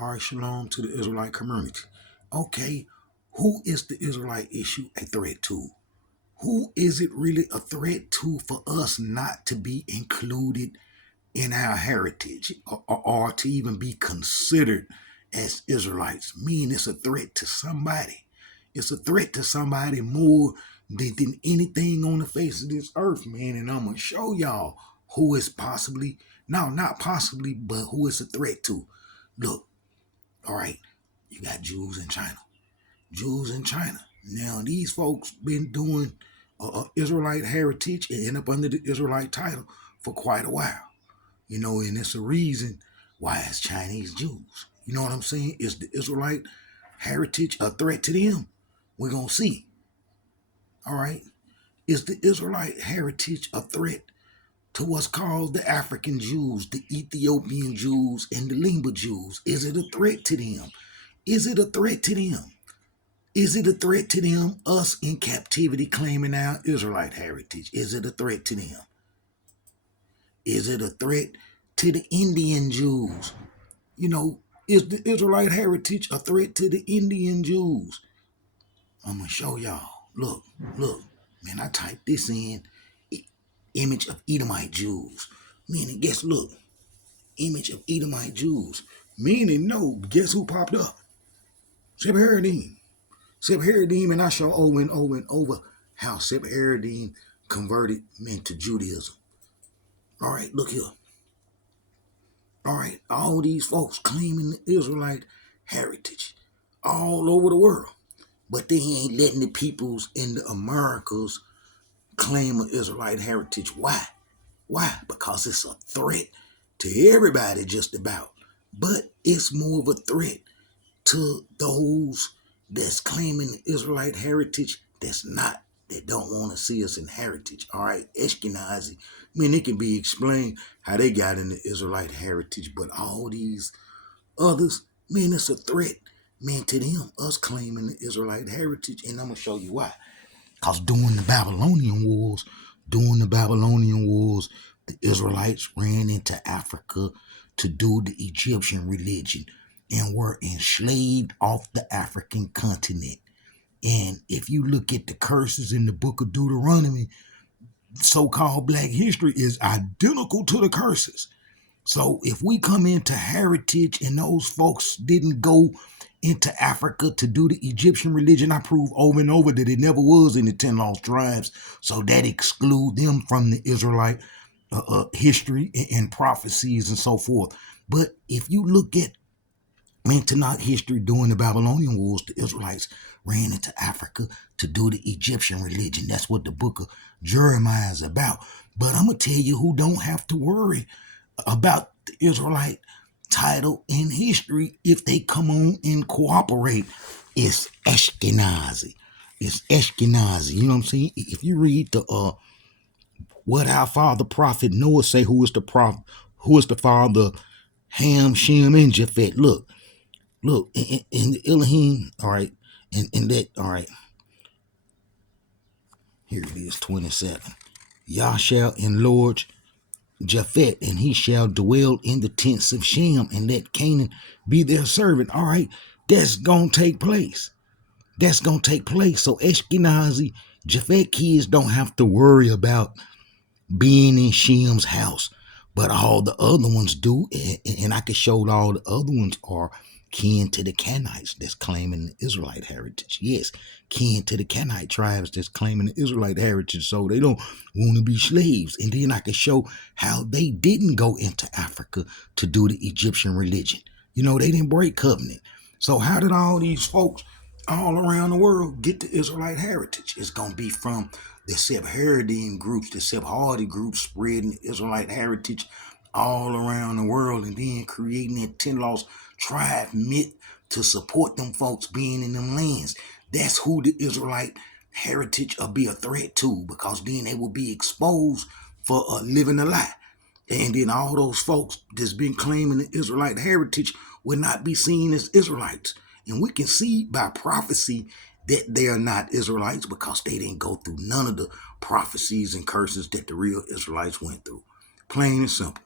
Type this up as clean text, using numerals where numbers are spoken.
All right, shalom to the Israelite community. Okay, who is the Israelite issue a threat to? Who is it really a threat to for us not to be included in our heritage or to even be considered as Israelites? Mean it's a threat to somebody. It's a threat to somebody more than anything on the face of this earth, man. And I'm going to show y'all who is possibly, no, not possibly, but who is a threat to. Look, all right, you got Jews in China. Jews in China. Now, these folks been doing Israelite heritage and end up under the Israelite title for quite a while. You know, and it's a reason why it's Chinese Jews. You know what I'm saying? Is the Israelite heritage a threat to them? We're going to see. All right. Is the Israelite heritage a threat to what's called the African Jews, the Ethiopian Jews, and the Limba Jews? Is it a threat to them? Is it a threat to them? Is it a threat to them, us in captivity claiming our Israelite heritage? Is it a threat to them? Is it a threat to the Indian Jews? You know, is the Israelite heritage a threat to the Indian Jews? I'm going to show y'all. Look, man, I typed this in, image of Edomite Jews. Meaning, guess, look, image of Edomite Jews. Meaning, no, guess who popped up? Sephardim. Sephardim, and I show over and over and over how Sephardim converted men to Judaism. All right, look here. All right, all these folks claiming the Israelite heritage all over the world, but they ain't letting the peoples in the Americas claim an Israelite heritage. Why? Why? Because it's a threat to everybody just about, but it's more of a threat to those that's claiming the Israelite heritage that don't want to see us in heritage. All right, Ashkenazi. I mean, it can be explained how they got in the Israelite heritage, but all these others, man, it's a threat, man, to them, us claiming the Israelite heritage, and I'm going to show you why. Because during the Babylonian Wars, the Israelites ran into Africa to do the Egyptian religion and were enslaved off the African continent. And if you look at the curses in the book of Deuteronomy, so-called black history is identical to the curses. So if we come into heritage and those folks didn't go into Africa to do the Egyptian religion, I prove over and over that it never was in the 10 lost tribes. So that exclude them from the Israelite history and prophecies and so forth. But if you look at Tanakh history during the Babylonian Wars, the Israelites ran into Africa to do the Egyptian religion. That's what the book of Jeremiah is about. But I'm going to tell you who don't have to worry about the Israelite title in history if they come on and cooperate. It's Ashkenazi. It's Ashkenazi. You know what I'm saying? If you read the what our father prophet Noah say, who is the father Ham, Shem, and Japheth. Look, in the Elohim, all right, and that, all right, here it is, 27. Yah shall enlarge Japheth, and he shall dwell in the tents of Shem, and let Canaan be their servant. All right, that's going to take place. That's going to take place. So Ashkenazi, Japheth kids don't have to worry about being in Shem's house, but all the other ones do, and I can show all the other ones are kin to the Canaanites that's claiming the Israelite heritage. Yes, kin to the Canaanite tribes that's claiming the Israelite heritage, so they don't want to be slaves. And then I can show how they didn't go into Africa to do the Egyptian religion. You know, they didn't break covenant. So how did all these folks all around the world get the Israelite heritage? It's going to be from the Sephardim groups, the Sephardi groups spreading the Israelite heritage all around the world and then creating that 10 lost tribe myth to support them folks being in them lands. That's who the Israelite heritage will be a threat to, because then they will be exposed for living a lie. And then all those folks that's been claiming the Israelite heritage will not be seen as Israelites. And we can see by prophecy that they are not Israelites because they didn't go through none of the prophecies and curses that the real Israelites went through. Plain and simple.